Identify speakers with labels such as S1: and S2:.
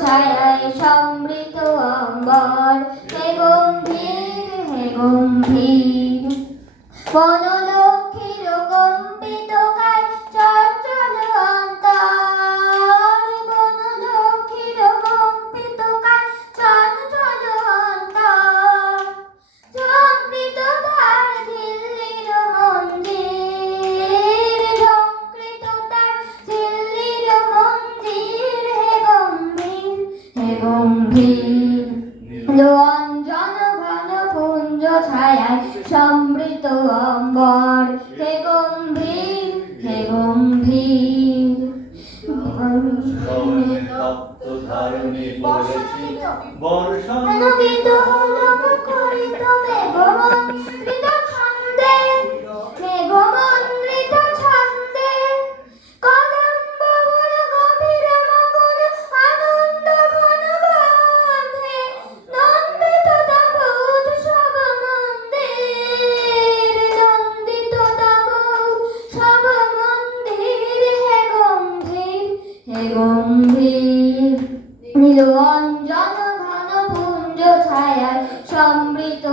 S1: ছায়ায় সমৃত অম্বর হে গম্ভীর হে গম্ভীর গম্ভীর অঞ্জন ঘন পুঞ্জ ছায়ায় সমৃত অম্বর হে গম্ভীর হে গম্ভীর
S2: শ্রবণে
S1: গম্ভীর নীল অঞ্জন ঘন পুঞ্জ ছায়ায় সমৃত